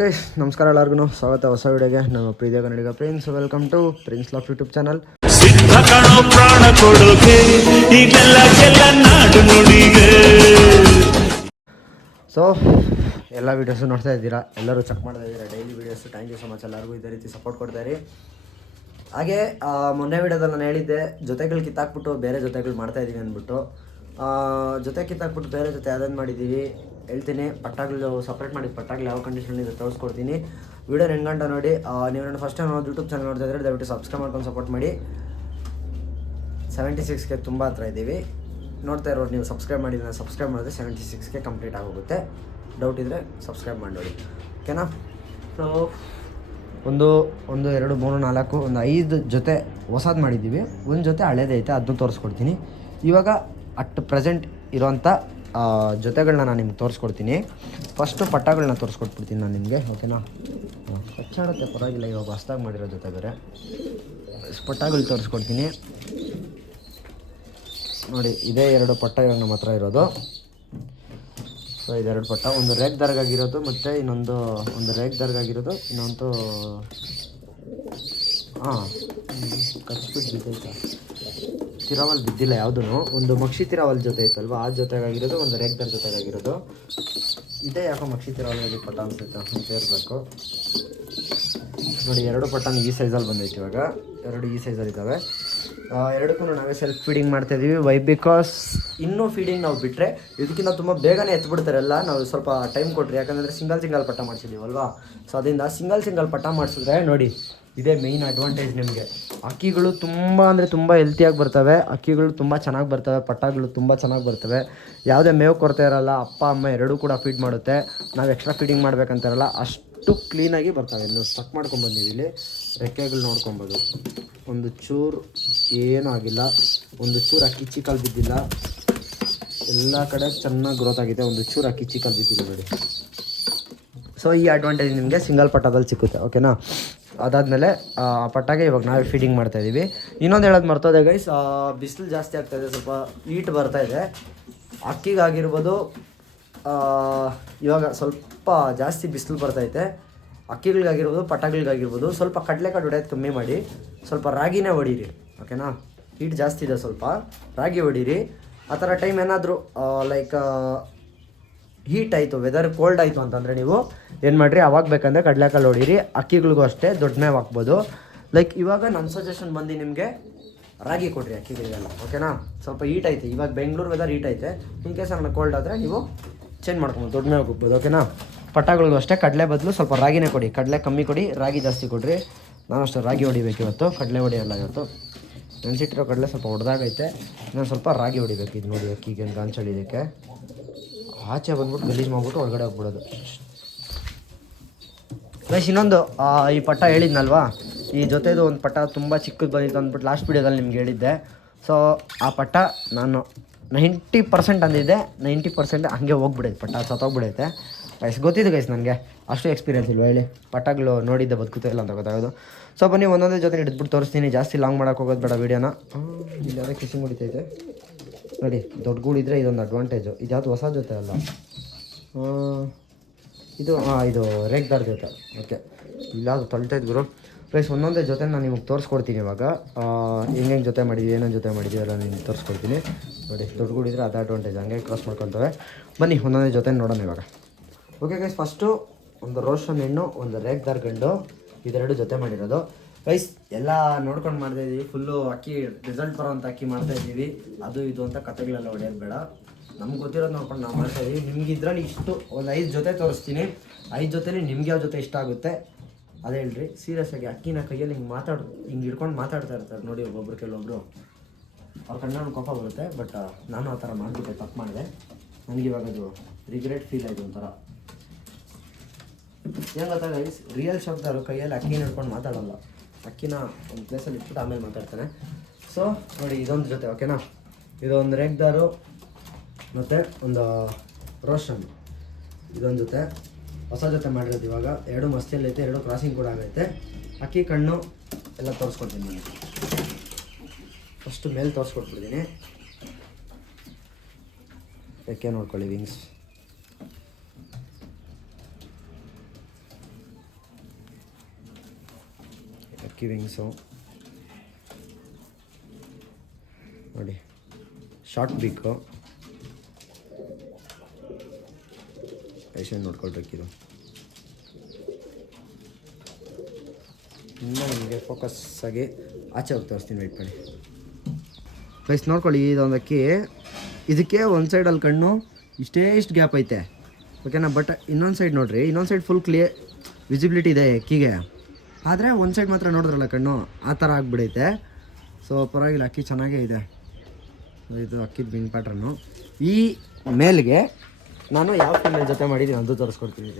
ನಮಸ್ಕಾರ ಎಲ್ಲರಿಗೂ ಸ್ವಾಗತ ಹೊಸ ವಿಡಿಯೋಗೆ. ನಮ್ಮ ಪ್ರೀತಿಯ ಕನ್ನಡಿಗ prince. Welcome to prince laugh YouTube channel. So ಎಲ್ಲ ವೀಡಿಯೋಸು ನೋಡ್ತಾ ಇದ್ದೀರಾ, ಎಲ್ಲರೂ ಚೆಕ್ ಮಾಡ್ತಾ ಇದ್ದೀರಾ daily videos. Thank you so much ಎಲ್ಲರಿಗೂ ಇದೇ ರೀತಿ ಸಪೋರ್ಟ್ ಕೊಡ್ತಾಯಿರಿ. ಹಾಗೆ ಮೊನ್ನೆ ವೀಡಿಯೋದಲ್ಲಿ ನಾನು ಹೇಳಿದ್ದೆ ಜೊತೆಗಳು ಕಿತ್ತಾಕ್ಬಿಟ್ಟು ಬೇರೆ ಜೊತೆಗಳು ಮಾಡ್ತಾಯಿದ್ದೀವಿ ಅಂದ್ಬಿಟ್ಟು. ಜೊತೆ ಕಿತ್ತಾಕ್ಬಿಟ್ಟು ಬೇರೆ ಜೊತೆ ಅದನ್ನು ಮಾಡಿದ್ದೀವಿ ಹೇಳ್ತೀನಿ. ಪಟ್ಟಾಗಳು ಸಪ್ರೇಟ್ ಮಾಡಿದ ಪಟ್ಟಾಗಳು ಯಾವ ಕಂಡೀಷನ್ ಇದೆ ತೋರಿಸ್ಕೊಡ್ತೀನಿ. ವೀಡಿಯೋ ಗಂಟೆ ನೋಡಿ. ನೀವು ನನ್ನ ಫಸ್ಟ್ ಟೈಮ್ ಯೂಟ್ಯೂಬ್ ಚಾನಲ್ ನೋಡ್ತಾ ಇದ್ದರೆ ದಯವಿಟ್ಟು ಸಬ್ಸ್ಕ್ರೈಬ್ ಮಾಡ್ಕೊಂಡು ಸಪೋರ್ಟ್ ಮಾಡಿ. 76ಗೆ ತುಂಬ ಹತ್ರ ಇದ್ದೀವಿ. ನೋಡ್ತಾ ಇರೋರು ನೀವು ಸಬ್ಸ್ಕ್ರೈಬ್ ಮಾಡಿದ್ರೆ ಸಬ್ಸ್ಕ್ರೈಬ್ ಮಾಡಿದ್ರೆ 76ಗೆ ಕಂಪ್ಲೀಟ್ ಆಗೋಗುತ್ತೆ. ಡೌಟ್ ಇದ್ದರೆ ಸಬ್ಸ್ಕ್ರೈಬ್ ಮಾಡಿ ನೋಡಿ, ಓಕೆನಾ. ಸೊ ಒಂದು 2 3 4 ಒಂದು 5 ಜೊತೆ ಹೊಸದು ಮಾಡಿದ್ದೀವಿ. ಒಂದು ಜೊತೆ ಹಳೇದೈತೆ, ಅದನ್ನು ತೋರಿಸ್ಕೊಡ್ತೀನಿ. ಇವಾಗ ಅಟ್ ಪ್ರೆಸೆಂಟ್ ಇರೋಂಥ ಜೊತೆಗಳನ್ನ ನಾನು ನಿಮ್ಗೆ ತೋರಿಸ್ಕೊಡ್ತೀನಿ. ಫಸ್ಟು ಪಟ್ಟಾಗಳನ್ನ ತೋರಿಸ್ಕೊಟ್ಬಿಡ್ತೀನಿ ನಾನು ನಿಮಗೆ, ಓಕೆನಾ. ಕಚ್ಚಾಡುತ್ತೆ ಪರವಾಗಿಲ್ಲ, ಇವಾಗ ಹೊಸ್ದಾಗಿ ಮಾಡಿರೋ ಜೊತೆ ಬೇರೆ. ಪಟ್ಟಾಗಳು ತೋರಿಸ್ಕೊಡ್ತೀನಿ ನೋಡಿ. ಇದೇ 2 ಪಟ್ಟ ಇವಾಗ ನಮ್ಮ ಹತ್ರ ಇರೋದು. ಸೊ ಇದೆರಡು ಪಟ್ಟ, ಒಂದು ರೇಕ್ ದರ್ಗಾಗಿರೋದು ಮತ್ತು ಒಂದು ರೇಕ್ ದರ್ಗಾಗಿರೋದು, ಇನ್ನೊಂದು ಕಚ್ಬಿಟ್ಟು ಬಿದ್ದೈತೆ. ತಿರಾವಲ್ ಬಿದ್ದಿಲ್ಲ ಯಾವುದೂ. ಒಂದು ಮಕ್ಷಿ ತಿರಾವಲ್ ಜೊತೆ ಇತ್ತಲ್ವ, ಆ ಜೊತೆಗಾಗಿರೋದು, ಒಂದು ರೇಗ್ದರ್ ಜೊತೆಗಾಗಿರೋದು. ಇದೇ ಯಾಕೋ ಮಕ್ಷಿ ತಿರಾವಲ್ ಪಟ್ಟ ಅನ್ಸುತ್ತೆ ಅಂತ ಇರಬೇಕು ನೋಡಿ. 2 ಪಟ್ಟನ ಈ ಸೈಜಲ್ಲಿ ಬಂದೈತೆ. ಇವಾಗ 2 ಈ ಸೈಜಲ್ಲಿ ಇದ್ದಾವೆ. ಎರಡಕ್ಕೂ ನಾವೇ ಸೆಲ್ಫ್ ಫೀಡಿಂಗ್ ಮಾಡ್ತಾಯಿದ್ದೀವಿ. ವೈ ಬಿಕಾಸ್ ಇನ್ನೂ ಫೀಡಿಂಗ್ ನಾವು ಬಿಟ್ಟರೆ ಇದಕ್ಕಿಂತ ತುಂಬ ಬೇಗನೆ ಎತ್ಬಿಡ್ತಾರೆಲ್ಲ. ನಾವು ಸ್ವಲ್ಪ ಟೈಮ್ ಕೊಟ್ರಿ, ಯಾಕಂದರೆ ಸಿಂಗಲ್ ಪಟ್ಟ ಮಾಡಿಸಿದ್ದೀವಲ್ವಾ. ಸೊ ಅದರಿಂದ ಸಿಂಗಲ್ ಪಟ್ಟ ಮಾಡಿಸಿದ್ರೆ ನೋಡಿ, ಇದೇ ಮೇಯ್ನ್ ಅಡ್ವಾಂಟೇಜ್ ನಿಮಗೆ. ಅಕ್ಕಿಗಳು ತುಂಬ ಅಂದರೆ ತುಂಬ ಹೆಲ್ತಿಯಾಗಿ ಬರ್ತವೆ. ಅಕ್ಕಿಗಳು ತುಂಬ ಚೆನ್ನಾಗಿ ಬರ್ತವೆ. ಪಟ್ಟಗಳು ತುಂಬ ಚೆನ್ನಾಗಿ ಬರ್ತವೆ. ಯಾವುದೇ ಮೇವು ಕೊರತೆ ಇರೋಲ್ಲ. ಅಪ್ಪ ಅಮ್ಮ ಎರಡೂ ಕೂಡ ಫೀಡ್ ಮಾಡುತ್ತೆ. ನಾವು ಎಕ್ಸ್ಟ್ರಾ ಫೀಡಿಂಗ್ ಮಾಡಬೇಕಂತಾರಲ್ಲ, ಅಷ್ಟು ಕ್ಲೀನಾಗಿ ಬರ್ತವೆ. ನೀವು ಸ್ಟಕ್ ಮಾಡ್ಕೊಂಬಂದೀವಿ. ಇಲ್ಲಿ ರೆಕ್ಕೆಗಳು ನೋಡ್ಕೊಬೋದು. ಒಂದು ಚೂರು ಏನೂ ಆಗಿಲ್ಲ, ಒಂದು ಚೂರು ಅಕ್ಕಿ ಚಿಕ್ಕಲ್ಲಿ ಬಿದ್ದಿಲ್ಲ. ಎಲ್ಲ ಕಡೆ ಚೆನ್ನಾಗಿ ಗ್ರೋತ್ ಆಗಿದೆ. ಒಂದು ಚೂರು ಅಕ್ಕಿ ಚಿಕ್ಕಲ್ಲಿ ಬಿದ್ದಿಲ್ಲ ನೋಡಿ. ಸೊ ಈ ಅಡ್ವಾಂಟೇಜ್ ನಿಮಗೆ ಸಿಂಗಲ್ ಪಟ್ಟದಲ್ಲಿ ಸಿಕ್ಕುತ್ತೆ, ಓಕೆನಾ. ಅದಾದಮೇಲೆ ಆ ಪಟ್ಟಾಗೆ ಇವಾಗ ನಾವೇ ಫೀಡಿಂಗ್ ಮಾಡ್ತಾಯಿದ್ದೀವಿ. ಇನ್ನೊಂದು ಹೇಳೋದು ಮರ್ತೋದೆ ಗೈಸ್, ಬಿಸಿಲು ಜಾಸ್ತಿ ಆಗ್ತಾಯಿದೆ, ಸ್ವಲ್ಪ ಹೀಟ್ ಬರ್ತಾಯಿದೆ. ಅಕ್ಕಿಗಾಗಿರ್ಬೋದು ಇವಾಗ ಸ್ವಲ್ಪ ಜಾಸ್ತಿ ಬಿಸಿಲು ಬರ್ತೈತೆ. ಅಕ್ಕಿಗಳಿಗಾಗಿರ್ಬೋದು ಪಟ್ಟಗಳಿಗಾಗಿರ್ಬೋದು ಸ್ವಲ್ಪ ಕಡಲೆಕಾಳು ಹೊಡೆಯೋದು ಕಮ್ಮಿ ಮಾಡಿ, ಸ್ವಲ್ಪ ರಾಗಿನೇ ಹೊಡೀರಿ, ಓಕೆನಾ. ಹೀಟ್ ಜಾಸ್ತಿ ಇದೆ, ಸ್ವಲ್ಪ ರಾಗಿ ಹೊಡೀರಿ. ಆ ಥರ ಟೈಮ್ ಏನಾದರೂ ಲೈಕ್ ಹೀಟ್ ಆಯಿತು, ವೆದರ್ ಕೋಲ್ಡ್ ಆಯಿತು ಅಂತಂದರೆ ನೀವು ಏನು ಮಾಡಿರಿ, ಅವಾಗ ಬೇಕಂದರೆ ಕಡಲೆಕಾಳು ಹೊಡೀರಿ. ಅಕ್ಕಿಗಳಿಗೂ ಅಷ್ಟೇ ದೊಡ್ಡ ಮೇವು ಹಾಕ್ಬೋದು. ಲೈಕ್ ಇವಾಗ ನನ್ನ ಸಜೆಷನ್ ಬಂದು ನಿಮಗೆ ರಾಗಿ ಕೊಡಿರಿ ಅಕ್ಕಿಗಳಿಗೆಲ್ಲ, ಓಕೆನಾ. ಸ್ವಲ್ಪ ಹೀಟ್ ಐತೆ ಇವಾಗ, ಬೆಂಗಳೂರು ವೆದರ್ ಹೀಟ್ ಐತೆ. ಇನ್ ಕೇಸ್ ನನ್ನ ಕೋಲ್ಡ್ ಆದರೆ ನೀವು ಚೇಂಜ್ ಮಾಡ್ಕೊಬೋದು, ದೊಡ್ಡ ಮೇವು ಹೋಗ್ಬೋದು, ಓಕೆನಾ. ಪಟ್ಟಗಳಿಗೂ ಅಷ್ಟೇ ಕಡಲೆ ಬದಲು ಸ್ವಲ್ಪ ರಾಗಿನೇ ಕೊಡಿ. ಕಡಲೆ ಕಮ್ಮಿ ಕೊಡಿ, ರಾಗಿ ಜಾಸ್ತಿ ಕೊಡಿರಿ. ನಾನು ಅಷ್ಟೇ ರಾಗಿ ಹೊಡಿಬೇಕು ಇವತ್ತು, ಕಡಲೆ ಹೊಡಿಯಲ್ಲ ಇವತ್ತು. ನೆನೆಸಿಟ್ಟಿರೋ ಕಡಲೆ ಸ್ವಲ್ಪ ಹೊಡೆದಾಗೈತೆ, ನಾನು ಸ್ವಲ್ಪ ರಾಗಿ ಹೊಡಿಬೇಕು. ಇದು ನೋಡಿ ಅಕ್ಕಿಗೆ ಗಾಂಚಳಿದಕ್ಕೆ ಆಚೆ ಬಂದ್ಬಿಟ್ಟು ಗಲೀಜು ಮಾಡ್ಬಿಟ್ಟು ಒಳಗಡೆ ಹೋಗ್ಬಿಡೋದು. ಗೈಸ್ ಇನ್ನೊಂದು, ಈ ಪಟ್ಟ ಹೇಳಿದ್ನಲ್ವಾ, ಈ ಜೊತೆದು ಒಂದು ಪಟ್ಟ ತುಂಬ ಚಿಕ್ಕದು ಬಂದಿತ್ತು ಅಂದ್ಬಿಟ್ಟು ಲಾಸ್ಟ್ ವೀಡಿಯೋದಲ್ಲಿ ನಿಮ್ಗೆ ಹೇಳಿದ್ದೆ. ಸೊ ಆ ಪಟ್ಟ ನಾನು 90% ಅಂದಿದ್ದೆ, 90% ಹಂಗೆ ಹೋಗ್ಬಿಡೈತೆ ಪಟ್ಟ, ಸತ್ತೋಗ್ಬಿಡೈತೆ ಗೈಸ್. ಗೊತ್ತಿದ್ದು ಗೈಸ್, ನನಗೆ ಅಷ್ಟು ಎಕ್ಸ್ಪೀರಿಯನ್ಸ್ ಇಲ್ವ ಹೇಳಿ. ಪಟ್ಟಗಳು ನೋಡಿದ್ದೆ ಬದುಕುತ್ತೆ ಇಲ್ಲ ಅಂತ ಗೊತ್ತಾಗೋದು. ಸೊ ಬನ್ನಿ ಒಂದೊಂದೇ ಜೊತೆ ಹಿಡಿದ್ಬಿಟ್ಟು ತೋರಿಸ್ತೀನಿ. ಜಾಸ್ತಿ ಲಾಂಗ್ ಮಾಡೋಕೆ ಹೋಗೋದು ಬೇಡ ವೀಡಿಯೋನ. ಇಲ್ಲಿ ಯಾವುದೇ ಕಿಸಿಂಗ್ ಹೊಡಿತೈತೆ ನೋಡಿ. ದೊಡ್ಡ ಗೂಡಿದ್ರೆ ಇದೊಂದು ಅಡ್ವಾಂಟೇಜು. ಇದು ಯಾವುದು ಹೊಸ ಜೊತೆ ಅಲ್ಲ, ಇದು ರೇಗ್ದಾರ್ ಜೊತೆ, ಓಕೆ. ಇಲ್ಲಾದ್ರು ತೊಳ್ತೈತೆ Guru please. ಒಂದೊಂದೇ ಜೊತೆ ನಾನು ನಿಮಗೆ ತೋರಿಸ್ಕೊಡ್ತೀನಿ ಇವಾಗ. ಹೆಂಗೆ ಜೊತೆ ಮಾಡಿದ್ವಿ, ಏನೇನು ಜೊತೆ ಮಾಡಿದ್ವಿ ಎಲ್ಲ ನಿಮ್ಗೆ ತೋರಿಸ್ಕೊಡ್ತೀನಿ ನೋಡಿ. ದೊಡ್ಡ ಗೂಡಿದ್ರೆ ಅದು ಅಡ್ವಾಂಟೇಜ್, ಹಂಗೆ ಕ್ರಾಸ್ ಮಾಡ್ಕೊತವೆ. ಬನ್ನಿ ಒಂದೊಂದೇ ಜೊತೆ ನೋಡೋಣ ಇವಾಗ, ಓಕೆ ಗೈಸ್. ಫಸ್ಟು ಒಂದು ರೋಷನ್ ಹೆಣ್ಣು, ಒಂದು ರೇಗ್ದಾರ್ ಗಂಡು, ಇದೆರಡು ಜೊತೆ ಮಾಡಿರೋದು ಗೈಸ್. ಎಲ್ಲ ನೋಡ್ಕೊಂಡು ಮಾಡ್ತಾಯಿದ್ದೀವಿ. ಫುಲ್ಲು ಅಕ್ಕಿ ರಿಸಲ್ಟ್ ಬರೋವಂಥ ಅಕ್ಕಿ ಮಾಡ್ತಾಯಿದ್ದೀವಿ. ಅದು ಇದು ಅಂತ ಕತೆಗಳೆಲ್ಲ ಹೊಡೆಯೋದು ಬೇಡ, ನಮ್ಗೆ ಗೊತ್ತಿರೋದು ನೋಡ್ಕೊಂಡು ನಾವು ಮಾಡ್ತಾಯಿದ್ದೀವಿ. ನಿಮ್ಗೆ ಇದ್ರಲ್ಲಿ ಇಷ್ಟು ಒಂದು 5 ಜೊತೆ ತೋರಿಸ್ತೀನಿ. 5 ಜೊತೆಲಿ ನಿಮ್ಗೆ ಯಾವ ಜೊತೆ ಇಷ್ಟ ಆಗುತ್ತೆ ಅದೇ ಹೇಳ್ರಿ. ಸೀರಿಯಸ್ಸಾಗಿ ಅಕ್ಕಿನ ಕೈಯಲ್ಲಿ ಹಿಂಗೆ ಹಿಡ್ಕೊಂಡು ಮಾತಾಡ್ತಾ ಇರ್ತಾರೆ ನೋಡಿ ಒಬ್ಬೊಬ್ರು, ಕೆಲವೊಬ್ರು. ಅವ್ರ ಕಣ್ಣ ಕೋಪ ಬರುತ್ತೆ. ಬಟ್ ನಾನು ಆ ಥರ ಮಾಡಿಬಿಟ್ಟೆ, ತಪ್ಪು ಮಾಡಿದೆ. ನನಗಿವಾಗ ಅದು ರಿಗ್ರೆಟ್ ಫೀಲ್ ಆಯಿತು ಒಂಥರ. ಏನು ಗೊತ್ತಾ ಗೈಸ್, ರಿಯಲ್ ಶಬ್ದರು ಕೈಯಲ್ಲಿ ಅಕ್ಕಿನ ಹಿಡ್ಕೊಂಡು ಮಾತಾಡೋಲ್ಲ. ಅಕ್ಕಿನ ಒಂದು ಪ್ಲೇಸಲ್ಲಿ ಇಟ್ಬಿಟ್ಟು ಆಮೇಲೆ ಮಾತಾಡ್ತಾನೆ. ಸೊ ನೋಡಿ, ಇದೊಂದು ಜೊತೆ, ಓಕೆನಾ. ಇದೊಂದು ರೇಗ್ದಾರು ಮತ್ತು ಒಂದು ರೋಷನ್, ಇದೊಂದು ಜೊತೆ ಹೊಸ ಜೊತೆ ಮಾಡಿರೋದು. ಇವಾಗ 2 ಮಸ್ತಿಯಲ್ಲೈತೆ, 2 ಕ್ರಾಸಿಂಗ್ ಕೂಡ ಆಗೈತೆ. ಅಕ್ಕಿ ಕಣ್ಣು ಎಲ್ಲ ತೋರಿಸ್ಕೊಡ್ತೀನಿ ನಾನು. ಫಸ್ಟು ಮೇಲೆ ತೋರಿಸ್ಕೊಟ್ಬಿಡ್ತೀನಿ. ರೆಕ್ಕೆ ನೋಡ್ಕೊಳ್ಳಿ, ವಿಂಗ್ಸ್ ಅಕ್ಕಿ ವಿಂಗ್ಸು ನೋಡಿ, ಶಾರ್ಟ್ ಬೀಕು ಪೇಷಂಟ್ ನೋಡ್ಕೊಳ್ರಿ ಇದು. ಇನ್ನೂ ನಿಮಗೆ ಫೋಕಸ್ ಆಗಿ ಆಚೆ ಹೋಗಿ ತೋರಿಸ್ತೀನಿ, ವೆಯ್ಟ್ ಮಾಡಿ ಗೈಸ್. ನೋಡ್ಕೊಳ್ಳಿ, ಇದೊಂದು ಅಕ್ಕಿ, ಇದಕ್ಕೆ ಒಂದು ಸೈಡಲ್ಲಿ ಕಣ್ಣು ಇಷ್ಟು ಗ್ಯಾಪ್ ಐತೆ, ಓಕೆನಾ. ಬಟ್ ಇನ್ನೊಂದು ಸೈಡ್ ನೋಡಿರಿ, ಇನ್ನೊಂದು ಸೈಡ್ ಫುಲ್ ಕ್ಲಿಯರ್ ವಿಸಿಬಿಲಿಟಿ ಇದೆ ಅಕ್ಕಿಗೆ, ಆದರೆ ಒಂದು ಸೈಡ್ ಮಾತ್ರ ನೋಡಿದ್ರಲ್ಲ ಕಣ್ಣು ಆ ಥರ ಆಗಿಬಿಡೈತೆ. ಸೊ ಪರವಾಗಿಲ್ಲ, ಅಕ್ಕಿ ಚೆನ್ನಾಗೇ ಇದೆ. ಇದು ಅಕ್ಕಿದ ಬಿನ್ ಪ್ಯಾಟ್ರನ್ನು. ಈ ಮೇಲ್ಗೆ ನಾನು ಯಾವ ಫೀಮೇಲ್ ಜೊತೆ ಮಾಡಿದ್ದೀನಿ ಅದು ತೋರಿಸ್ಕೊಡ್ತೀನಿ.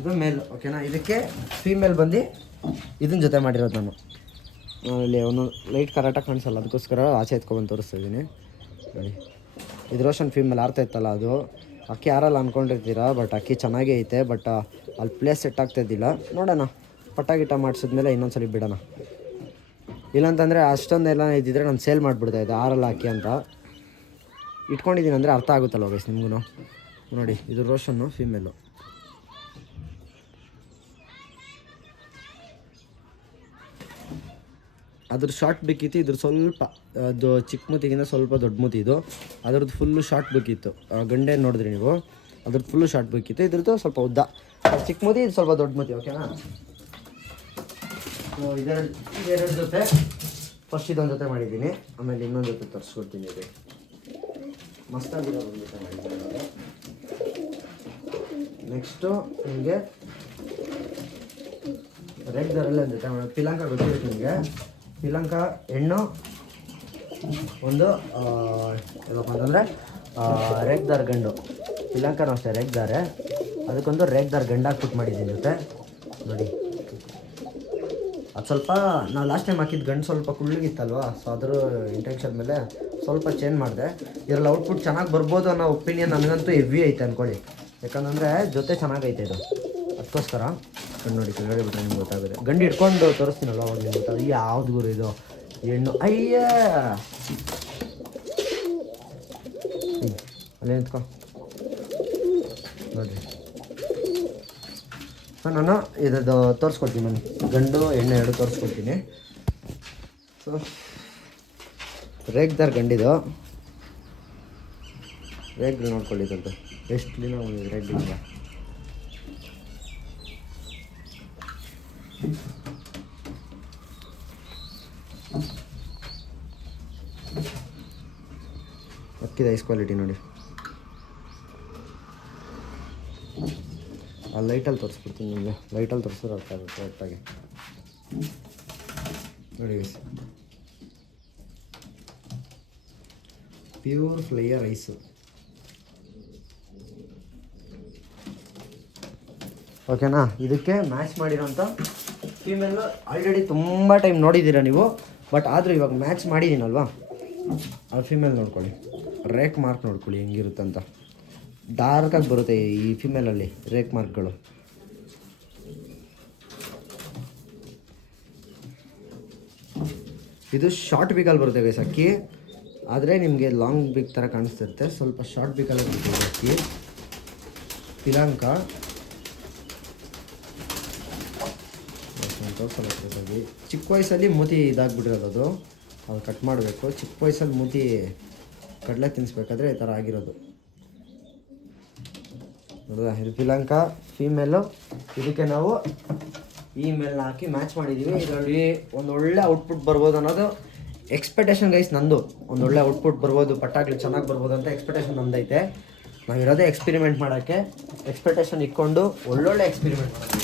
ಇದು ಮೇಲ್, ಓಕೆನಾ. ಇದಕ್ಕೆ ಫೀಮೇಲ್ ಬಂದು ಇದನ್ನ ಜೊತೆ ಮಾಡಿರೋದು ನಾನು. ಇಲ್ಲಿ ಒಂದು ಲೈಟ್ ಕರೆಕ್ಟಾಗಿ ಕಾಣಿಸಲ್ಲ, ಅದಕ್ಕೋಸ್ಕರ ಆಚೆ ಎತ್ಕೊಬಂದು ತೋರಿಸ್ತಾ ಇದ್ದೀನಿ ನೋಡಿ. ಇದು ರೋಷನ್ ಫೀಮೇಲ್ ಆರ್ತಾ ಇತ್ತಲ್ಲ, ಅದು ಅಕ್ಕಿ ಯಾರಲ್ಲ ಅಂದ್ಕೊಂಡಿರ್ತೀರ, ಬಟ್ ಅಕ್ಕಿ ಚೆನ್ನಾಗೇ ಐತೆ. ಬಟ್ ಅಲ್ಲಿ ಪ್ಲೇಸ್ ಸೆಟ್ ಆಗ್ತಾಯಿದ್ದಿಲ್ಲ. ನೋಡೋಣ, ಪಟ್ಟ ಗಿಟ್ಟ ಮಾಡಿಸಿದ್ಮೇಲೆ ಇನ್ನೊಂದ್ಸಲಿ ಬಿಡೋಣ. ಇಲ್ಲಾಂತಂದರೆ ಅಷ್ಟೊಂದೆಲ್ಲ ಇದ್ದಿದ್ರೆ ನಾನು ಸೇಲ್ ಮಾಡಿಬಿಡ್ತಾ ಇದ್ದೆ, ಆರಲ್ಲ ಅಕ್ಕಿ ಅಂತ ಇಟ್ಕೊಂಡಿದ್ದೀನಿ ಅಂದರೆ ಅರ್ಥ ಆಗುತ್ತಲ್ಲ ಗೈಸ್ ನಿಮಗೂ. ನೋಡಿ, ಇದು ರೋಷನ್ನು ಫೀಮೇಲು. ಅದ್ರ ಶಾರ್ಟ್ ಬೇಕಿತ್ತು, ಇದ್ರ ಸ್ವಲ್ಪ ಅದು ಚಿಕ್ಕ ಮೂತಿಗಿಂತ ಸ್ವಲ್ಪ ದೊಡ್ಡ ಮೂತಿ ಇದು. ಅದ್ರದ್ದು ಫುಲ್ಲು ಶಾರ್ಟ್ ಬೇಕಿತ್ತು. ಗಂಡೆ ನೋಡಿದ್ರಿ ನೀವು, ಅದ್ರದ್ದು ಫುಲ್ಲು ಶಾರ್ಟ್ ಬೇಕಿತ್ತು. ಇದ್ರದ್ದು ಸ್ವಲ್ಪ ಉದ್ದ, ಚಿಕ್ಕ ಮೂತಿ, ಇದು ಸ್ವಲ್ಪ ದೊಡ್ಡ ಮೂತಿ, ಓಕೆನಾ. ಇದೆರಡು ಜೊತೆ ಫಸ್ಟ್ ಇದೊಂದು ಜೊತೆ ಮಾಡಿದ್ದೀನಿ, ಆಮೇಲೆ ಇನ್ನೊಂದು ಜೊತೆ ತರಿಸ್ಕೊಡ್ತೀನಿ. ಇದು ಮಸ್ತಾಗಿರೋ ಒಂದು ಜೊತೆ ಮಾಡಿದ್ದೀನಿ. ನೆಕ್ಸ್ಟು ನಿಮಗೆ ರೆಡ್ ದರಲ್ಲೇ ಒಂದು ಜೊತೆ ಪಿಲಾಂಕ ಗೊತ್ತಿರುತ್ತೆ ನಿಮಗೆ. ಪಿಲಾಂಕ ಹೆಣ್ಣು ಒಂದು ಏನಪ್ಪ ಅಂತಂದರೆ ರೇಗ್ದಾರ್ ಗಂಡು. ಪಿಲಾಂಕನೂ ಅಷ್ಟೇ ರೇಗ್ದಾರೆ, ಅದಕ್ಕೊಂದು ರೇಗ್ದಾರ್ ಗಂಡಾಗಿ ಪುಟ್ ಮಾಡಿದ್ದೀನಿ ಜೊತೆ ನೋಡಿ. ಅದು ಸ್ವಲ್ಪ ನಾವು ಲಾಸ್ಟ್ ಟೈಮ್ ಹಾಕಿದ್ದು ಗಂಡು ಸ್ವಲ್ಪ ಕುಳ್ಳಿಗಿತ್ತಲ್ವ, ಸೊ ಅದ್ರ ಇಂಟೆನ್ಷನ್ ಮೇಲೆ ಸ್ವಲ್ಪ ಚೇಂಜ್ ಮಾಡಿದೆ. ಇದರಲ್ಲಿ ಔಟ್ಪುಟ್ ಚೆನ್ನಾಗಿ ಬರ್ಬೋದು ಅನ್ನೋ ಒಪಿನಿಯನ್ ನನಗಂತೂ ಹೆವಿ ಐತೆ ಅಂದ್ಕೊಳ್ಳಿ. ಯಾಕಂದರೆ ಜೊತೆ ಚೆನ್ನಾಗೈತೆ ಇದು, ಅದಕ್ಕೋಸ್ಕರ. ಗಂಡು ನೋಡಿ ಕೆಳಗಡೆ ಬಿಟ್ಟರೆ ನಿಮ್ಗೆ ಗೊತ್ತಾಗುತ್ತೆ. ಗಂಡು ಹಿಡ್ಕೊಂಡು ತೋರಿಸ್ತೀನಲ್ವ ಅವಾಗ ನಿಮ್ಗೆ ಗೊತ್ತಾಗುತ್ತೆ ಯಾವ್ದು ಗುರು ಇದು ಹೆಣ್ಣು. ಅಯ್ಯ ಅಲ್ಲೇ ನಿಂತ್ಕೊ ನೋಡಿರಿ. ನಾನು ಇದದು ತೋರಿಸ್ಕೊಡ್ತೀನಿ, ನಾನು ಗಂಡು ಹೆಣ್ಣು ಎರಡು ತೋರಿಸ್ಕೊಡ್ತೀನಿ. ಸೊ ರೇಗ್ದಾರ್ ಗಂಡಿದು, ರೇಗ್ ನೋಡ್ಕೊಳ್ಳಿ ಇದ್ರದ್ದು ಎಷ್ಟು ಕ್ಲೀನಾಗಿ ಬಂದಿದೆ ರೇಗ್ಲಿಂದ. ಅಕ್ಕಿದ ಐಸ್ ಕ್ವಾಲಿಟಿ ನೋಡಿ. ಆ ಲೈಟಲ್ಲಿ ತೋರಿಸ್ಬಿಡ್ತೀನಿ ನಿಮಗೆ, ಲೈಟಲ್ಲಿ ತೋರಿಸಿದ್ರೆ ಅರ್ಥ ಆಗುತ್ತೆ ಕರೆಕ್ಟಾಗಿ ನೋಡಿ. ಪ್ಯೂರ್ ಫ್ಲೇಯರ್ ಐಸು, ಓಕೆನಾ. ಇದಕ್ಕೆ ಮ್ಯಾಚ್ ಮಾಡಿರೋಂಥ ಫೀಮೇಲು ಆಲ್ರೆಡಿ ತುಂಬ ಟೈಮ್ ನೋಡಿದ್ದೀರ ನೀವು, ಬಟ್ ಆದರೂ ಇವಾಗ ಮ್ಯಾಚ್ ಮಾಡಿದ್ದೀನಲ್ವಾ, ಆ ಫೀಮೇಲ್ ನೋಡ್ಕೊಳ್ಳಿ, ರೇಕ್ ಮಾರ್ಕ್ ನೋಡ್ಕೊಳ್ಳಿ ಹೆಂಗಿರುತ್ತಂತ. ಡಾರ್ಕಾಗಿ ಬರುತ್ತೆ ಈ ಫಿಮೇಲಲ್ಲಿ ರೇಕ್ ಮಾರ್ಕ್ಗಳು. ಇದು ಶಾರ್ಟ್ ಬೀಕಲ್ಲಿ ಬರುತ್ತೆ ಗೈಸ್ ಅಕ್ಕಿ, ಆದರೆ ನಿಮಗೆ ಲಾಂಗ್ ಬೀಕ್ ಥರ ಕಾಣಿಸ್ತಿರುತ್ತೆ. ಸ್ವಲ್ಪ ಶಾರ್ಟ್ ಬೀಕಲ್ಲಿ ಬರುತ್ತೆ ಅಕ್ಕಿ. ಪಿಲಾಂಕ ಚಿಕ್ಕ ವಯಸ್ಸಲ್ಲಿ ಮೂತಿ ಇದಾಗ್ಬಿಟ್ಟಿರೋದು, ಅದು ಕಟ್ ಮಾಡಬೇಕು. ಚಿಕ್ಕ ವಯಸ್ಸಲ್ಲಿ ಮೂತಿ ಕಡಲೆ ತಿನ್ನಿಸ್ಬೇಕಾದ್ರೆ ಈ ಥರ ಆಗಿರೋದು ನೋಡಿದ. ಇದು ಪಿಲಾಂಕ ಫೀಮೇಲು. ಇದಕ್ಕೆ ನಾವು ಈ ಮೇಲ್ನ ಹಾಕಿ ಮ್ಯಾಚ್ ಮಾಡಿದ್ದೀವಿ. ಇದರಲ್ಲಿ ಒಂದು ಒಳ್ಳೆ ಔಟ್ಪುಟ್ ಬರ್ಬೋದು ಅನ್ನೋದು ಎಕ್ಸ್ಪೆಕ್ಟೇಷನ್ ಗೈಸ್ ನಂದು. ಒಂದು ಒಳ್ಳೆ ಔಟ್ಪುಟ್ ಬರ್ಬೋದು, ಪಟ್ಟಾಗ್ಲಿ ಚೆನ್ನಾಗಿ ಬರ್ಬೋದು ಅಂತ ಎಕ್ಸ್ಪೆಕ್ಟೇಷನ್ ನಂದೈತೆ. ನಾವಿರೋದೇ ಎಕ್ಸ್ಪೆರಿಮೆಂಟ್ ಮಾಡೋಕ್ಕೆ, ಎಕ್ಸ್ಪೆಕ್ಟೇಷನ್ ಇಟ್ಕೊಂಡು ಒಳ್ಳೊಳ್ಳೆ ಎಕ್ಸ್ಪೆರಿಮೆಂಟ್ ಮಾಡೋಕ್ಕೆ.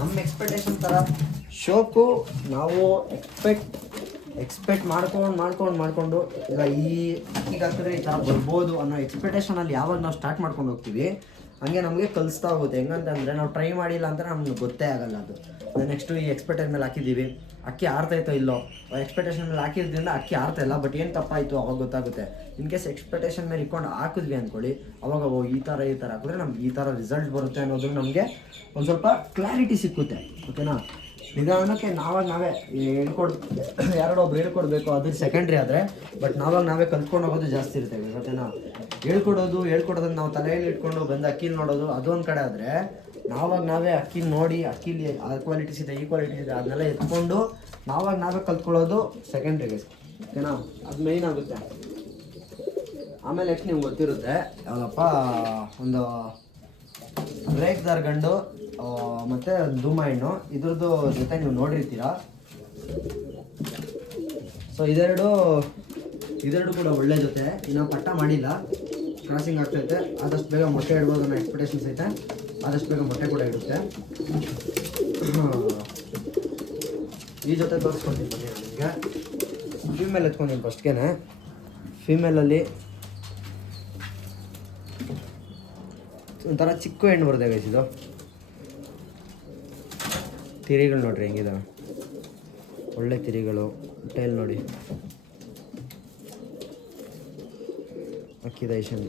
ನಮ್ಮ ಎಕ್ಸ್ಪೆಕ್ಟೇಷನ್ ಥರ ಶೋಕು ನಾವು ಎಕ್ಸ್ಪೆಕ್ಟ್ ಮಾಡ್ಕೊಂಡು ಇಲ್ಲ ಈ ಅಕ್ಕಿಗೆ ಹಾಕಿದ್ರೆ ಈ ಥರ ಬರ್ಬೋದು ಅನ್ನೋ ಎಕ್ಸ್ಪೆಕ್ಟೇಷನಲ್ಲಿ ಯಾವಾಗ ನಾವು ಸ್ಟಾರ್ಟ್ ಮಾಡ್ಕೊಂಡು ಹೋಗ್ತೀವಿ ಹಂಗೆ ನಮಗೆ ಕಲಿಸ್ತಾ ಹೋಗುತ್ತೆ. ಹೆಂಗಂತಂದರೆ ನಾವು ಟ್ರೈ ಮಾಡಿಲ್ಲ ಅಂದರೆ ನಮ್ಗೆ ಗೊತ್ತೇ ಆಗಲ್ಲ ಅದು. ನೆಕ್ಸ್ಟು ಈ ಎಕ್ಸ್ಪೆಕ್ಟೇಷನ್ ಮೇಲೆ ಹಾಕಿದ್ದೀವಿ, ಅಕ್ಕಿ ಆರ್ತಾಯಿತ್ತೋ ಇಲ್ಲೋ, ಎಕ್ಸ್ಪೆಕ್ಟೇಷನ್ ಮೇಲೆ ಹಾಕಿದ್ರಿಂದ ಅಕ್ಕಿ ಆರ್ತಾಯಿಲ್ಲ, ಬಟ್ ಏನು ತಪ್ಪಾಯಿತು ಅವಾಗ ಗೊತ್ತಾಗುತ್ತೆ. ಇನ್ ಕೇಸ್ ಎಕ್ಸ್ಪೆಕ್ಟೇಷನ್ ಮೇಲೆ ಇಟ್ಕೊಂಡು ಹಾಕಿದ್ವಿ ಅಂದ್ಕೊಳ್ಳಿ, ಅವಾಗ ಈ ಥರ ಹಾಕಿದ್ರೆ ನಮ್ಗೆ ಈ ಥರ ರಿಸಲ್ಟ್ ಬರುತ್ತೆ ಅನ್ನೋದು ನಮಗೆ ಒಂದು ಸ್ವಲ್ಪ ಕ್ಲಾರಿಟಿ ಸಿಕ್ಕುತ್ತೆ, ಓಕೆನಾ. ನಿಧಾನಕ್ಕೆ ನಾವೇ ಯಾರೊಬ್ಬರು ಹೇಳ್ಕೊಡ್ಬೇಕು ಅದು ಸೆಕೆಂಡ್ರಿ ಆದರೆ, ಬಟ್ ನಾವೇ ಕಲ್ತ್ಕೊಂಡು ಹೋಗೋದು ಜಾಸ್ತಿ ಇರ್ತೇವೆ ಗೊತ್ತೇನಾ. ಹೇಳ್ಕೊಡೋದನ್ನ ನಾವು ತಲೆಯಲ್ಲಿ ಇಟ್ಕೊಂಡು ಬಂದು ಅಕ್ಕಿಲಿ ನೋಡೋದು ಅದೊಂದು ಕಡೆ ಆದರೆ, ನಾವೇ ಅಕ್ಕಿ ನೋಡಿ ಅಕ್ಕಿಲಿ ಆ ಕ್ವಾಲಿಟೀಸ್ ಇದೆ ಈ ಕ್ವಾಲಿಟೀಸ್ ಇದೆ ಅದನ್ನೆಲ್ಲ ಎತ್ಕೊಂಡು ನಾವೇ ಕಲ್ತ್ಕೊಳ್ಳೋದು ಸೆಕೆಂಡ್ರಿಗೆ ಓಕೆನಾ. ಅದು ಮೇಯ್ನ್ ಆಗುತ್ತೆ. ಆಮೇಲೆ ನೆಕ್ಸ್ಟ್ ನಿಮ್ಗೆ ಗೊತ್ತಿರುತ್ತೆ ಯಾವುದಪ್ಪ, ಒಂದು ರೇಕ್ದಾರ್ ಗಂಡು ಮತ್ತು ಧೂಮ ಹೆಣ್ಣು, ಇದ್ರದ್ದು ಜೊತೆ ನೀವು ನೋಡಿರ್ತೀರ. ಸೊ ಇದೆರಡು ಕೂಡ ಒಳ್ಳೆ ಜೊತೆ. ಇನ್ನು ಪಟ್ಟ ಮಾಡಿಲ್ಲ, ಕ್ರಾಸಿಂಗ್ ಆಗ್ತೈತೆ. ಆದಷ್ಟು ಬೇಗ ಮೊಟ್ಟೆ ಇಡ್ಬೋದು ಅನ್ನೋ ಎಕ್ಸ್ಪೆಕ್ಟೇಷನ್ಸ್ ಐತೆ. ಆದಷ್ಟು ಬೇಗ ಮೊಟ್ಟೆ ಕೂಡ ಇಡುತ್ತೆ. ಈ ಜೊತೆ ತೋರಿಸ್ಕೊಳ್ತೀನಿ ಬನ್ನಿ. ನಾನು ನಿಮಗೆ ಫೀಮೇಲ್ ಎತ್ಕೊಂತೀನಿ ಫಸ್ಟ್ಗೆ. ಫೀಮೇಲಲ್ಲಿ ಒಂಥರ ಚಿಕ್ಕ ಹೆಣ್ಣು ಬರುತ್ತೆ ಗೈಸ್. ಇದು ತಿರಿಗಳು ನೋಡ್ರಿ ಹೆಂಗಿದಾವೆ, ಒಳ್ಳೆ ತಿರಿಗಳು. ಟೈಲ್ ನೋಡಿ, ಅಕ್ಕಿದ ಐಶನ್.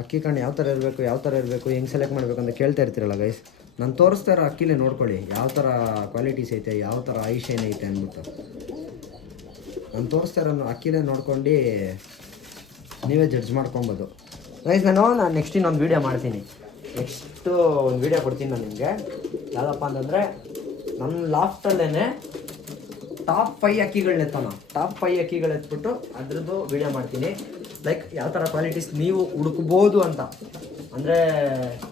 ಅಕ್ಕಿ ಕಣ್ಣು ಯಾವ ಥರ ಇರಬೇಕು, ಹೆಂಗೆ ಸೆಲೆಕ್ಟ್ ಮಾಡಬೇಕು ಅಂತ ಕೇಳ್ತಾ ಇರ್ತೀರಲ್ಲ ಗೈಸ್. ನಾನು ತೋರಿಸ್ತಾ ಇರೋ ಅಕ್ಕಿಲೇ ನೋಡ್ಕೊಳ್ಳಿ ಯಾವ ಥರ ಕ್ವಾಲಿಟೀಸ್ ಐತೆ, ಯಾವ ಥರ ಐಶನ್ ಐತೆ ಅಂದ್ಬಿಟ್ಟು. ನಾನು ತೋರಿಸ್ತಾ ಇರೋ ಅಕ್ಕಿಲೇ ನೋಡ್ಕೊಂಡು ನೀವೇ ಜಡ್ಜ್ ಮಾಡ್ಕೊಬೋದು ಗೈಸ್. ನಾನು ನೆಕ್ಸ್ಟ್ ಇನ್ನೊಂದು ವೀಡಿಯೋ ಮಾಡ್ತೀನಿ. ನೆಕ್ಸ್ಟು ಒಂದು ವೀಡಿಯೋ ಕೊಡ್ತೀನಿ ನಾನು ನಿಮಗೆ. ಯಾವುದಪ್ಪ ಅಂತಂದರೆ, ನನ್ನ ಲಾಫ್ಟಲ್ಲೇ ಟಾಪ್ 5 ಅಕ್ಕಿಗಳನ್ನ ಟಾಪ್ 5 ಅಕ್ಕಿಗಳು ಎತ್ಬಿಟ್ಟು ಅದ್ರದ್ದು ವೀಡಿಯೋ ಮಾಡ್ತೀನಿ. ಲೈಕ್ ಯಾವ ಥರ ಕ್ವಾಲಿಟೀಸ್ ನೀವು ಹುಡುಕ್ಬೋದು ಅಂತ. ಅಂದರೆ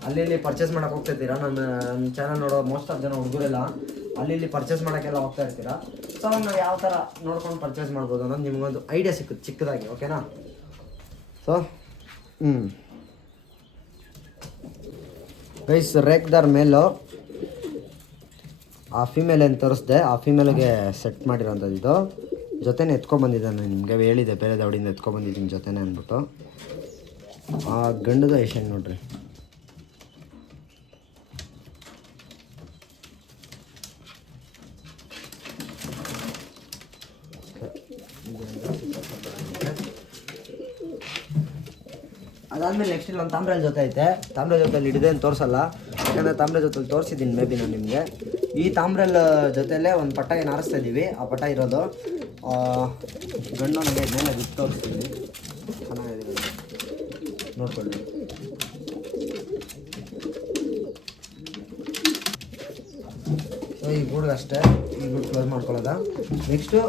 ಅಲ್ಲಿ ಪರ್ಚೇಸ್ ಮಾಡೋಕೆ ಹೋಗ್ತಾಯಿದ್ದೀರಾ, ನನ್ನ ಚಾನಲ್ ನೋಡೋ ಮೋಸ್ಟ್ ಆಫ್ ಜನ ಹುಡುಗರೆಲ್ಲ ಅಲ್ಲಿ ಪರ್ಚೇಸ್ ಮಾಡೋಕ್ಕೆಲ್ಲ ಹೋಗ್ತಾ ಇರ್ತೀರಾ. ಸೊ ಅವಾಗ ನಾವು ಯಾವ ಥರ ನೋಡ್ಕೊಂಡು ಪರ್ಚೇಸ್ ಮಾಡ್ಬೋದು ಅನ್ನೋದು ನಿಮಗೊಂದು ಐಡಿಯಾ ಸಿಕ್ಕುತ್ತೆ ಚಿಕ್ಕದಾಗಿ, ಓಕೆನಾ. ಸೊ ಗೈಸ್, ರೇಕ್ದಾರ್ ಮೇಲು ಆ ಫೀಮೇಲ್ ಏನು ತೋರಿಸ್ದೆ, ಆ ಫೀಮೇಲ್ಗೆ ಸೆಟ್ ಮಾಡಿರೋಂಥದ್ದು. ಇದು ಜೊತೆನೇ ಎತ್ಕೊಂಡ್ಬಂದಿದ್ದೆ ನಾನು ನಿಮಗೆ ಹೇಳಿದೆ, ಬೇರೆ ದವಡಿಯಿಂದ ಎತ್ಕೊಂಡ್ಬಂದಿದ್ದೀನಿ ಜೊತೆನೇ ಅಂದ್ಬಿಟ್ಟು. ಆ ಗಂಡದ ಐಶನ್ ನೋಡ್ರಿ, ಅದಾದಮೇಲೆ ನೆಕ್ಸ್ಟ್ ಇಲ್ಲಿ ಒಂದು ತಾಮ್ರದ ಜೊತೆ ಐತೆ. ತಾಮ್ರ ಜೊತೆಲಿ ಹಿಡಿದೇನು ತೋರಿಸಲ್ಲ, ಯಾಕಂದರೆ ತಾಮ್ರ ಜೊತೆಲಿ ತೋರಿಸಿದ್ದೀನಿ ಮೇ ಬಿ ನಾನು ನಿಮಗೆ. ಈ ತಾಮ್ರಲ್ ಜೊತೆಲೇ ಒಂದು ಪಟ್ಟ ಏನು ಆರಿಸ್ತಾ ಇದ್ದೀವಿ. ಆ ಪಟ್ಟ ಇರೋದು ಗಂಡು ನನಗೆ ಮೇಲೆ ಬಿಟ್ಟು ತೋರಿಸ್ತೀನಿ, ಚೆನ್ನಾಗಿದೆ ನೋಡ್ಕೊಳ್ಳಿ. ಸೊ ಈ ಗೂಡು ಅಷ್ಟೇ, ಈ ಗೂಡು ಕ್ಲೋಸ್ ಮಾಡ್ಕೊಳ್ಳೋದ. ನೆಕ್ಸ್ಟು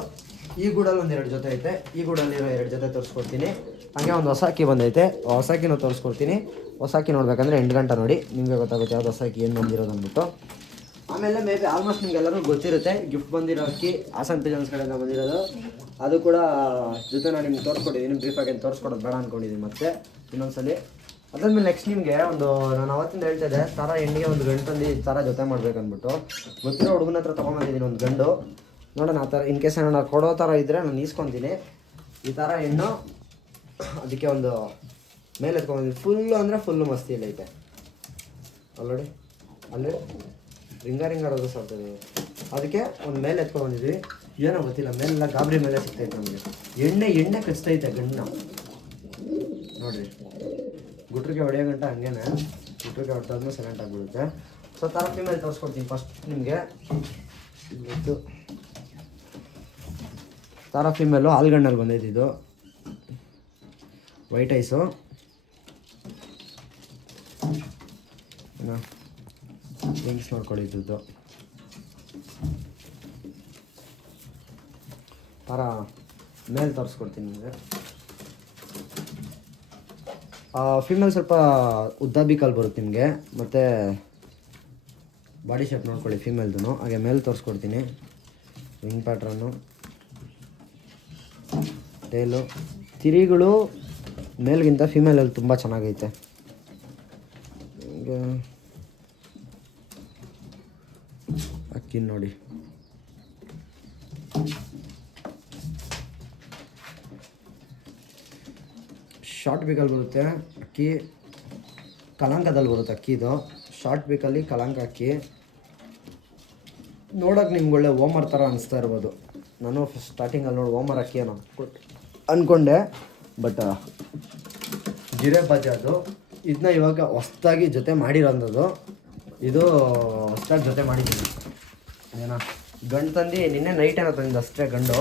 ಈ ಗೂಡಲ್ಲಿ ಒಂದು 2 ಜೊತೆ ಐತೆ. ಈ ಗೂಡಲ್ಲಿರೋ 2 ಜೊತೆ ತೋರಿಸ್ಕೊಡ್ತೀನಿ. ಹಾಗೆ ಒಂದು ಹೊಸ ಅಕ್ಕಿ ಬಂದೈತೆ, ಹೊಸ ಅಕ್ಕಿನೂ ತೋರಿಸ್ಕೊಡ್ತೀನಿ. ಹೊಸ ಅಕ್ಕಿ ನೋಡ್ಬೇಕಂದ್ರೆ 8 ಗಂಟೆ ನೋಡಿ, ನಿಮಗೆ ಗೊತ್ತಾಗುತ್ತೆ ಯಾವ್ದು ಹೊಸ ಅಕ್ಕಿ ಏನು ಬಂದಿರೋದು ಅಂದ್ಬಿಟ್ಟು. ಆಮೇಲೆ ಮೇ ಬಿ ಆಲ್ಮೋಸ್ಟ್ ನಿಮ್ಗೆಲ್ಲರೂ ಗೊತ್ತಿರುತ್ತೆ, ಗಿಫ್ಟ್ ಬಂದಿರೋ ಅಕ್ಕಿ ಹಾಸನ್ ಪಿಜನ್ಸ್ ಕಡೆಯಿಂದ ಬಂದಿರೋದು. ಅದು ಕೂಡ ಜೊತೆ ನಾನು ನಿಮ್ಗೆ ತೋರಿಸ್ಕೊಟ್ಟಿದ್ದೀನಿ. ಬ್ರೀಫಾಗಿ ಏನು ತೋರಿಸ್ಕೊಡೋದು ಬೇಡ ಅಂದ್ಕೊಂಡಿದ್ದೀನಿ ಮತ್ತೆ ಇನ್ನೊಂದ್ಸಲಿ. ಅದಾದ್ಮೇಲೆ ನೆಕ್ಸ್ಟ್ ನಿಮಗೆ ನಾನು ಅವತ್ತಿಂದ ಹೇಳ್ತಿದ್ದೆ, ಥರ ಹೆಣ್ಣಿಗೆ ಒಂದು ಗಂಟಲ್ಲಿ ಈ ಥರ ಜೊತೆ ಮಾಡ್ಬೇಕಂದ್ಬಿಟ್ಟು. ಗೊತ್ತಿರೋ ಹುಡುಗನ ಹತ್ರ ತೊಗೊಂಬಂದಿದ್ದೀನಿ ಒಂದು ಗಂಡು. ನೋಡೋಣ ಆ ಥರ ಇನ್ ಕೇಸ್ ನಾನು ಕೊಡೋ ಥರ ಇದ್ದರೆ ನಾನು ಈಸ್ಕೊತೀನಿ. ಈ ಥರ ಹೆಣ್ಣು ಅದಕ್ಕೆ ಒಂದು ಮೇಲೆ ಎತ್ಕೊಂಡ್ಬಂದಿದ್ದೀನಿ. ಫುಲ್ಲು ಅಂದರೆ ಫುಲ್ಲು ಮಸ್ತಿ ಇಲ್ಲ ಐತೆ ಆಲ್ರೆಡಿ. ಅಲ್ಲಿ ರಿಂಗಾರೋದು ಸಾಕ್ತದೆ. ಅದಕ್ಕೆ ಒಂದು ಮೇಲೆ ಎತ್ಕೊಂಡ್ಬಂದಿದ್ವಿ. ಏನೋ ಗೊತ್ತಿಲ್ಲ, ಮೇಲೆಲ್ಲ ಗಾಬರಿ ಮೇಲೆ ಸಿಗ್ತೈತೆ ನಮಗೆ. ಎಣ್ಣೆ ಕಚ್ತೈತೆ ಗಂಡನ್ನ ನೋಡಿರಿ. ಗುಟ್ರಿಗೆ ಹೊಡೆಯೋ ಗಂಟ ಹಂಗೇನೆ, ಗುಟ್ರಿಗೆ ಹೊಡೆದಾದ್ಮೇಲೆ ಸೈಲೆಂಟ್ ಆಗಿಬಿಡುತ್ತೆ. ಸೊ ಥರ ಫೀಮೇಲ್ ತೋರಿಸ್ಕೊಡ್ತೀನಿ ಫಸ್ಟ್ ನಿಮಗೆ. ಇದು ಥರ ಫೀಮೇಲು ಹಾಲ್ಗಣ್ಣಲ್ಲಿ ಬಂದೈತೆ. ಇದು ವೈಟ್ ಐಸು ಲಿಂಕ್ಸ್ ನೋಡ್ಕೊಂಡಿದ್ದು. ಥರ ಮೇಲೆ ತೋರಿಸ್ಕೊಡ್ತೀನಿ ನಿಮಗೆ. ಫೀಮೇಲ್ ಸ್ವಲ್ಪ ಉದ್ದ ಬಿಕಲ್ ಬರುತ್ತೆ ನಿಮಗೆ, ಮತ್ತು ಬಾಡಿ ಶೇಪ್ ನೋಡ್ಕೊಳ್ಳಿ ಫೀಮೇಲ್ದು. ಹಾಗೆ ಮೇಲೆ ತೋರಿಸ್ಕೊಡ್ತೀನಿ. ವಿಂಗ್ ಪ್ಯಾಟ್ರನ್ನು, ಟೇಲು, ತಿರಿಗಳು ಮೇಲ್ಗಿಂತ ಫೀಮೇಲಲ್ಲಿ ತುಂಬ ಚೆನ್ನಾಗೈತೆ. ಹೀಗೆ ಅಕ್ಕಿ ನೋಡಿ, ಶಾರ್ಟ್ ಬೀಕಲ್ಲಿ ಬರುತ್ತೆ ಅಕ್ಕಿ, ಕಲಾಂಕದಲ್ಲಿ ಬರುತ್ತೆ ಅಕ್ಕಿ. ಇದು ಶಾರ್ಟ್ ಬೀಕಲ್ಲಿ ಕಲಾಂಕ ಅಕ್ಕಿ. ನೋಡೋಕೆ ನಿಮ್ಗೆ ಒಳ್ಳೆ ಓಮರ್ ಥರ ಅನಿಸ್ತಾ ಇರ್ಬೋದು. ನಾನು ಸ್ಟಾರ್ಟಿಂಗಲ್ಲಿ ನೋಡಿ ಓಮರ್ ಅಕ್ಕಿ ಅನ್ನೋ ಅಂದ್ಕೊಂಡೆ, ಬಟ್ ಜಿರೇ ಬಾಜಿ ಅದು. ಇದನ್ನ ಇವಾಗ ಹೊಸ್ದಾಗಿ ಜೊತೆ ಮಾಡಿರೋಂಥದ್ದು. ಇದು ಹೊಸ್ದಾಗಿ ಜೊತೆ ಮಾಡಿದ್ದೀನಿ. ಏನೋ ಗಂಡು ತಂದು ನಿನ್ನೆ ನೈಟ್ ಏನೋ ತಂದಿದ್ದು ಅಷ್ಟೇ. ಗಂಡು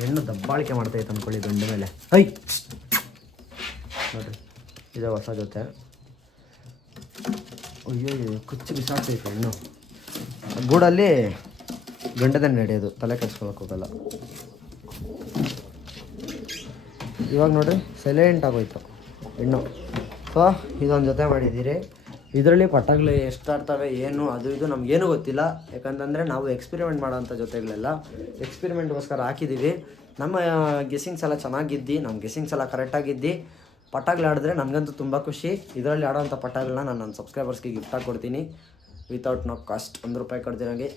ಹೆಣ್ಣು ದಬ್ಬಾಳಿಕೆ ಮಾಡ್ತಾಯಿತ್ತು ಅಂದ್ಕೊಳ್ಳಿ ಗಂಡು ಮೇಲೆ. ಐ ನೋಡಿರಿ, ಇದು ಹೊಸ ಜೊತೆ. ಅಯ್ಯೋ ಕುಚ್ಚು ಬಿಸಾಡ್ತೈತೆ ಹೆಣ್ಣು. ಗೂಡಲ್ಲಿ ಗಂಡದೇ ನಡೆಯೋದು, ತಲೆ ಕೆಡ್ಸ್ಕೊಳಕ್ಕೆ ಹೋಗಲ್ಲ. ಇವಾಗ ನೋಡಿರಿ ಸೈಲೆಂಟ್ ಆಗೋಯ್ತು ಹೆಣ್ಣು. ಸೊ ಇದೊಂದು ಜೊತೆ ಮಾಡಿದ್ದೀರಿ. ಇದರಲ್ಲಿ ಪಟಾಗ್ಲು ಎಷ್ಟು ಆಡ್ತವೆ ಏನು ಅದು ಇದು ನಮಗೇನು ಗೊತ್ತಿಲ್ಲ. ಯಾಕಂತಂದರೆ ನಾವು ಎಕ್ಸ್ಪೆರಿಮೆಂಟ್ ಮಾಡೋಂಥ ಜೊತೆಗಳೆಲ್ಲ ಎಕ್ಸ್ಪೆರಿಮೆಂಟ್ಗೋಸ್ಕರ ಹಾಕಿದ್ದೀವಿ. ನಮ್ಮ ಗೆಸ್ಸಿಂಗ್ಸ್ ಎಲ್ಲ ಚೆನ್ನಾಗಿದ್ದು, ನಮ್ಮ ಗೆಸ್ಸಿಂಗ್ಸ್ ಎಲ್ಲ ಕರೆಕ್ಟಾಗಿದ್ದು ಪಟಾಗ್ಲು ಆಡಿದ್ರೆ ನನಗಂತೂ ತುಂಬ ಖುಷಿ. ಇದರಲ್ಲಿ ಆಡೋವಂಥ ಪಟಾಗ್ಲನ್ನ ನಾನು ನನ್ನ ಸಬ್ಸ್ಕ್ರೈಬರ್ಸ್ಗೆ ಗಿಫ್ಟಾಗಿ ಕೊಡ್ತೀನಿ. ವಿತೌಟ್ ನೋ ಕಾಸ್ಟ್ ₹1 ಕೊಡ್ತೀನಾಗೆ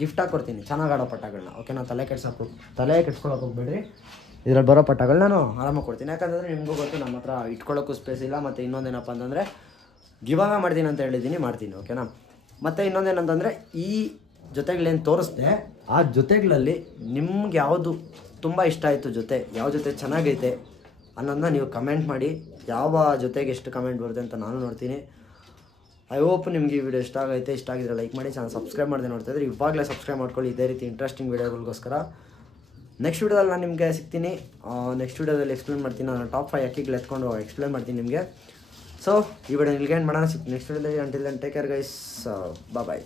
ಗಿಫ್ಟಾಗಿ ಕೊಡ್ತೀನಿ ಚೆನ್ನಾಗಿ ಆಡೋ ಪಟಾಗಳನ್ನ. ಓಕೆನಾ, ತಲೆ ಕೆಡ್ಸ್ಕೊಳಕ್ಕೆ ಹೋಗ್ಬೇಡ್ರಿ. ಇದರಲ್ಲಿ ಬರೋ ಪಟಾಗಳು ನಾನು ಆರಾಮಾಗಿ ಕೊಡ್ತೀನಿ. ಯಾಕಂತಂದರೆ ನಿಮಗೂ ಗೊತ್ತು ನಮ್ಮ ಹತ್ರ ಇಟ್ಕೊಳ್ಳೋಕ್ಕೂ ಸ್ಪೇಸ್ ಇಲ್ಲ. ಮತ್ತು ಇನ್ನೊಂದೇನಪ್ಪ ಅಂತಂದರೆ ಗಿವ್ ಅವೇ ಮಾಡ್ತೀನಿ ಅಂತ ಹೇಳಿದ್ದೀನಿ, ಮಾಡ್ತೀನಿ. ಓಕೆನಾ, ಮತ್ತು ಇನ್ನೊಂದೇನಂತಂದರೆ ಈ ಜೊತೆಗಳೇನು ತೋರಿಸ್ದೆ ಆ ಜೊತೆಗಳಲ್ಲಿ ನಿಮ್ಗೆ ಯಾವುದು ತುಂಬ ಇಷ್ಟ ಆಯಿತು, ಯಾವ ಜೊತೆ ಚೆನ್ನಾಗೈತೆ ಅನ್ನೋದನ್ನ ನೀವು ಕಮೆಂಟ್ ಮಾಡಿ. ಯಾವ ಜೊತೆಗೆ ಎಷ್ಟು ಕಮೆಂಟ್ ಬರುತ್ತೆ ಅಂತ ನಾನು ನೋಡ್ತೀನಿ. ಐ ಹೋಪ್ ನಿಮಗೆ ಈ ವಿಡಿಯೋ ಇಷ್ಟ ಆಗಿದ್ರೆ ಲೈಕ್ ಮಾಡಿ. ಚಾನಲ್ ಸಬ್ಸ್ಕ್ರೈಬ್ ಮಾಡಿದೆ ನೋಡ್ತಾಯಿದ್ರೆ ಇವಾಗಲೇ ಸಬ್ಸ್ಕ್ರೈಬ್ ಮಾಡ್ಕೊಳ್ಳಿ ಇದೇ ರೀತಿ ಇಂಟ್ರೆಸ್ಟಿಂಗ್ ವೀಡಿಯೋಗಳಿಗೋಸ್ಕರ. ನೆಕ್ಸ್ಟ್ ವೀಡಿಯೋದಲ್ಲಿ ನಾನು ನಿಮಗೆ ಸಿಗ್ತೀನಿ. ನೆಕ್ಸ್ಟ್ ವೀಡಿಯೋದಲ್ಲಿ ಎಕ್ಸ್ಪ್ಲೇನ್ ಮಾಡ್ತೀನಿ. ನಾನು ಟಾಪ್ 5 ಅಕ್ಕಿಗಳು ಎತ್ಕೊಂಡು ಎಕ್ಸ್ಪ್ಲೇನ್ ಮಾಡ್ತೀನಿ ನಿಮಗೆ. ಸೊ ಈ ವಿಡಿಯೋ ಇಲ್ಲಿಗೆ ಎಂಡ್ ಮಾಡೋಣ. ನೆಕ್ಸ್ಟ್ ವೀಡಿಯೋದಲ್ಲಿ until then take care guys, ಬಾಯ್.